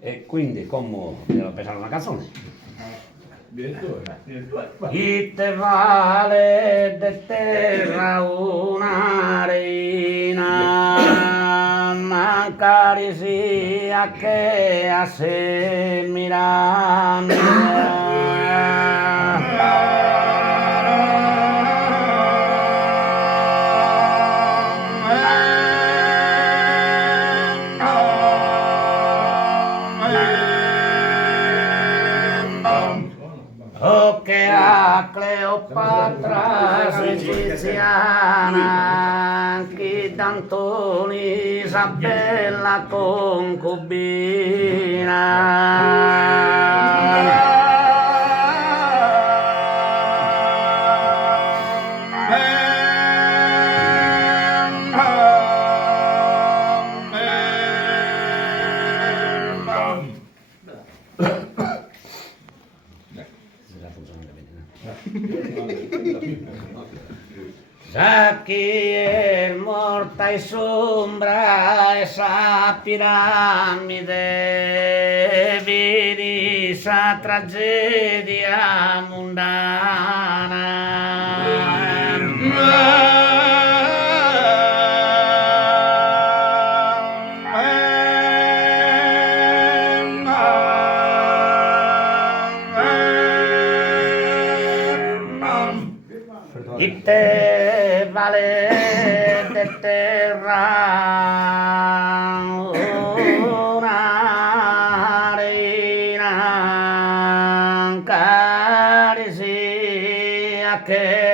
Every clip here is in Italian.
E quindi come devo pensare una canzone? Chi te vale de terra una reina, magari sia che a se mira. Oh, che a Cleopatra siciliana, chi d'Antoni Isabella concubina. Sa chi è morta in sombra esa piramide, vedi sa tragedia mondana. Ite vale de terra una reina, cari sia che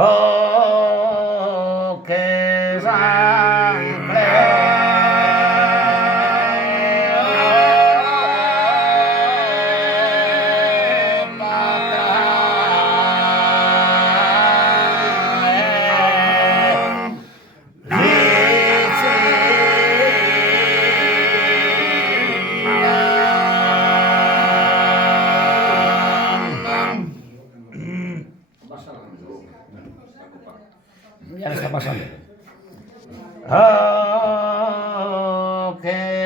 oh, che ya le está pasando. Oh, que